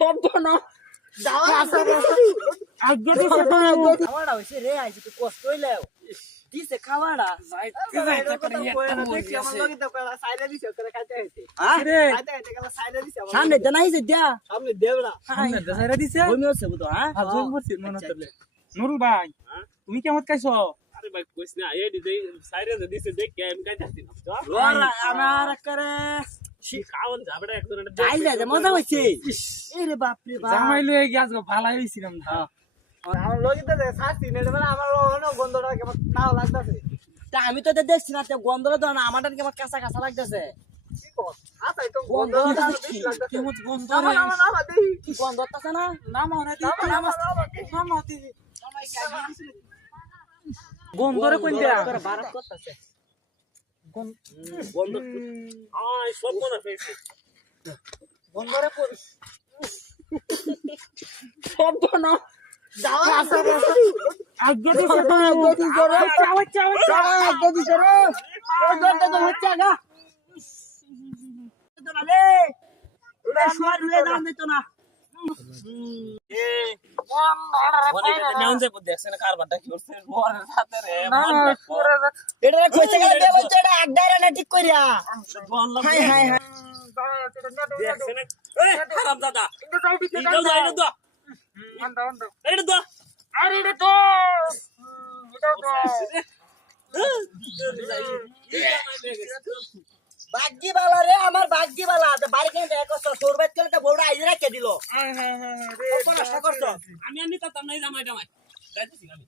শব্দ না আগে দিছে তো খাওয়াটা হইছে রে আইছে তো কষ্ট হইলো দিছে খাওয়াটা সামনে দেনা হইছে দিয়া সামনে দেবড়া সামনে দেসাইরা দিছে বমি হচ্ছে বুতো হ্যাঁ আজই মরছি মনে করলে নুরুল ভাই তুমি কেমন খাইছো আরে ভাই কইছ না এই দিতে সাইরে যে দিছে দেখ কে আমি কাইতাছি না ওরা আমার করে খাওন যাবেটা একজন আইল যা মজা হইছে এরে বাপ রে বাপ জামাই লয়ে গিয়া আজকে ভালো হইছিলাম হ্যাঁ আমার লগিতে যে শাস্তি নেড়ে মানে আমার ওখানে গন্ধটা কেমন নাও লাগতাছে তা আমি তো দেখছি না তে গন্ধটা তো না আমারটা কেমন কাঁচা কাঁচা লাগতেছে কি কর আচ্ছা তো গন্ধটা গন্ধটা তো বেশি লাগতাছে কেমন গন্ধ নামা রে নামা নামা দেই কি গন্ধ হচ্ছে না নাম হনে দি নামা নামা নাম হতি গন্ধ রে কোন দিয়া করে বারাত করতেছে বন্ধ আয় সব মনে পেয়েছে গন্ধরে শব্দ না আগে দিছে তো আগে দিছে রে ওই দরটা তো হচ্ছে আগা তো না রে ওরে শুয়ার লয়ে দাঁড়ান দিত না নেউন যে দেখছেন কারবারটা কি করছে ওর সাথে রে এটা কইছে গেল বে বলছে এটা এক ডাইরা না ঠিক কইরা হাই হাই হাই দেখছেন এই হারাম দাদা এটা দাও এটা দাও এটা দাও আরে রে তো ভাগ্যি বালা রে আমার ভাগ্যি বালা বাড়ি কেন দেখো তোর বাইত করে বড় আইজ রাখে দিল হ্যাঁ হ্যাঁ হ্যাঁ কষ্ট করছো আমি আনি তাতাম নাই জামাই জামাই যাইতেছি আমি